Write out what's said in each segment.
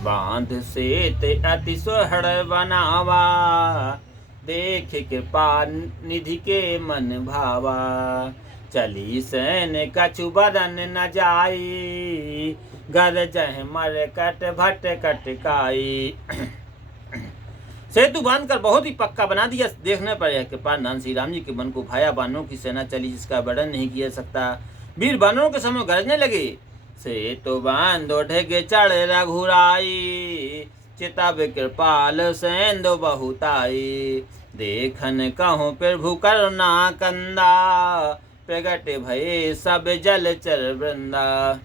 बांध सेत अति सुहृद बनावा, देख कृपा निधि के मन भावा। चली सैन कछु बदन न जाई, गरजह मरकट भट कटकाई। सेतु बांधकर बहुत ही पक्का बना दिया। देखने पर यह कृपानिधान श्री राम जी के मन को भाया। बानरों की सेना चली जिसका वर्णन नहीं किया सकता। वीर बानरों के समय गरजने लगे। सेतु बांधो ढेगे चढ़ रघुराई, चितब कृपाल सेंदो बहुताई। देखन कहूँ प्रभु करुणा कंदा, प्रगट भये सब जलचर वृंदा।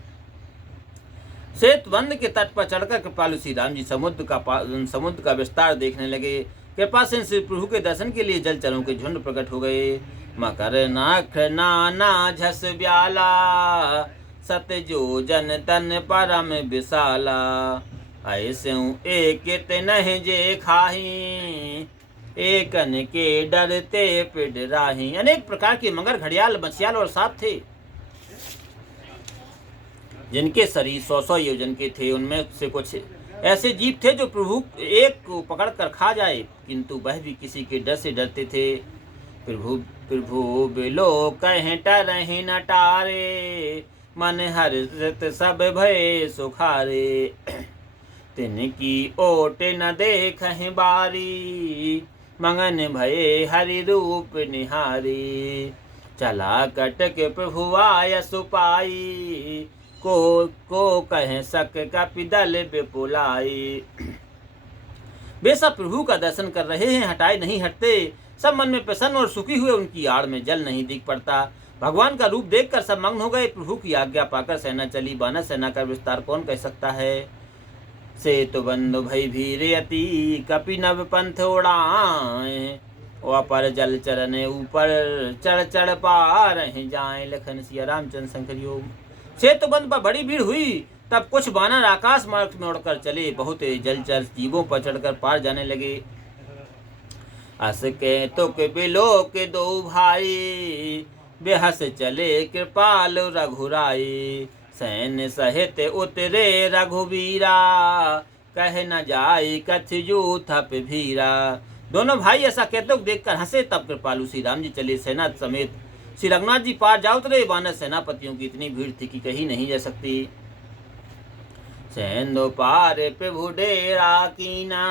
सेतुबंध के तट पर चढ़कर कृपालु श्री राम जी समुद्र का विस्तार देखने लगे। कृपा से श्री प्रभु के दर्शन के लिए जलचरों के झुंड प्रकट हो गए। मकर नाख नाना झस ब्याला, सत जो जन तन परम विशाला। ऐसे एक नहीं जे खाही, एकन के डरते पिड राही। अनेक प्रकार के मगर, घड़ियाल, मछियाल और सांप थे जिनके शरीर 100-100 योजन के थे। उनमें से कुछ ऐसे जीव थे जो प्रभु एक को पकड़ कर खा जाए, किंतु वह भी किसी के डर से डरते थे। प्रभु प्रभु बिलो कहें टरहि न टारे, मन हर्षित सब भय सुखारे। तिनकी ओट न देखहि बारी, मगन भये हरि रूप निहारी। चला कटक प्रभु आय सुपाई, को कहें सक कपि दल विपुलाई। वे सब प्रभु का दर्शन कर रहे हैं, हटाए नहीं हटते। सब मन में प्रसन्न और सुखी हुए, उनकी आड़ में जल नहीं दिख पड़ता। भगवान का रूप देखकर सब मग्न हो गए। प्रभु की आज्ञा पाकर सेना चली। बानर सेना का विस्तार कौन कह सकता है। सेतु बंधु भई भीर अति, कपि नव पंथ उड़ाए। पर जल चरण ऊपर चढ़ चढ़ पार जाए। लखन सिया रामचंद्र शंकर योग। सेतुबंध पर बड़ी भीड़ हुई, तब कुछ बानर आकाश मार्ग में उड़कर चले। बहुत जलचर जीवों पर चढ़कर पार जाने लगे। अस के तुक बिलो के दो भाई, बेहस चले कृपाल रघुराई। सैन्य सहित उतरे रघुवीरा, कह न जाई कछजू थप भीरा। दोनों भाई ऐसा कहते देखकर हंसे। तब कृपालु श्री राम जी चले। सेना समेत श्री रघुनाथ जी पार जा उतरे। बानर सेनापतियों की इतनी भीड़ थी कि कहीं नहीं जा सकती। सेंदो पार प्रभु डेरा कीना,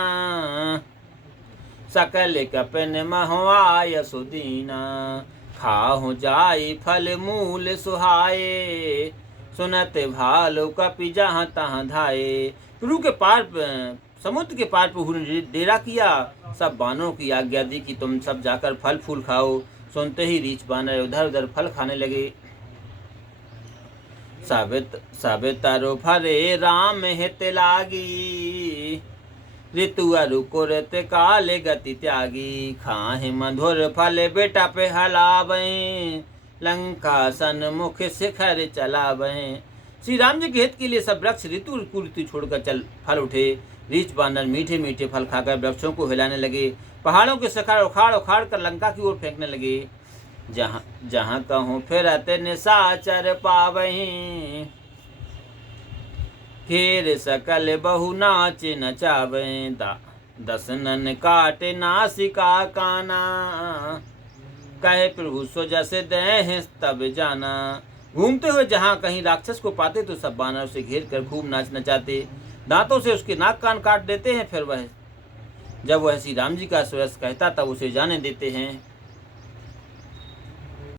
सकल कपन महुआय सुदीना। खाहु जाई फल मूल सुहाए, सुनत भालु कपि जहाँ तहाँ धाये। प्रभु के पार समुद्र के पार प्रभु ने डेरा किया। सब बानरों की आज्ञा दी कि तुम सब जाकर फल फूल खाओ। सुनते ही रीछ बानर उधर उधर फल खाने लगे। साबितारो फरे राम हित लागी, ऋतु अरु कुरत काले गति त्यागी। खाहि मधुर फल बेटा पे हलावें, लंका सन्मुख शिखर चलावें। श्री राम जी के हित के लिए सब वृक्ष ऋतु कुऋतु छोड़कर चल फल उठे। रीछ बानर मीठे मीठे फल खाकर वृक्षों को हिलाने लगे। पहाड़ों के शिखर उखाड़ उखाड़ कर लंका की ओर फेंकने लगे। जहाँ जहाँ कहूँ फिरत निशाचर पावहीं, खेर सकल बहु नाच नचावें। दसनन काट नासिका काना, कहे प्रभु सो जस देह तब जाना। घूमते हुए जहाँ कहीं राक्षस को पाते तो सब बानर उसे घेर कर खूब नाच नचाते। दांतों से उसके नाक कान काट देते हैं। फिर जब वह श्री राम जी का सुयश कहता तब उसे जाने देते हैं।